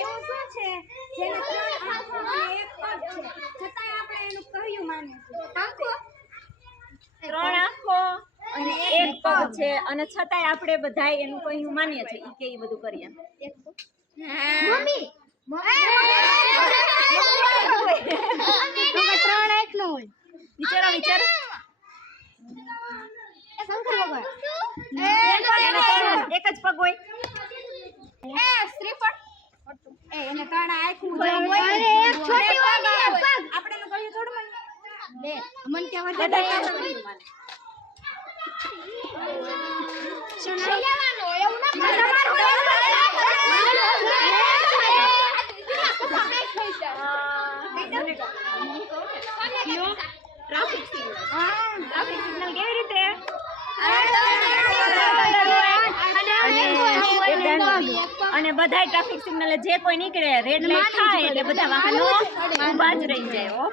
એવું શું છે જેને 3 આંખો અને 1 પગ છે છતાંય આપણે એનું કહ્યું માને છે? આંખો 3 આંખો અને 1 પગ છે અને છતાંય આપણે બધાય એનું કહ્યું માનીએ છીએ ઈ કે ઈ બધું કરીએ. મમ્મી વિચારો વિચાર. શંકર ભગવાન એક જ પગ હોય. શ્રીફળ એને 3 આંખો અરે, એક છોટી વાળી પગ આપણે એનું કહ્યું થોડું માને મન કે બધાય કહ્યું માને. લેવાનો એવું ના ટ્રાફિક સિગ્નલ. ટ્રાફિક સિગ્નલ કેવી રીતે? અને બધાય ટ્રાફિક સિગ્નલે જે કોઈ નીકળે રેડ લાઈટ થાય એટલે બધા વાહનો ઊભા જ રહી જાય.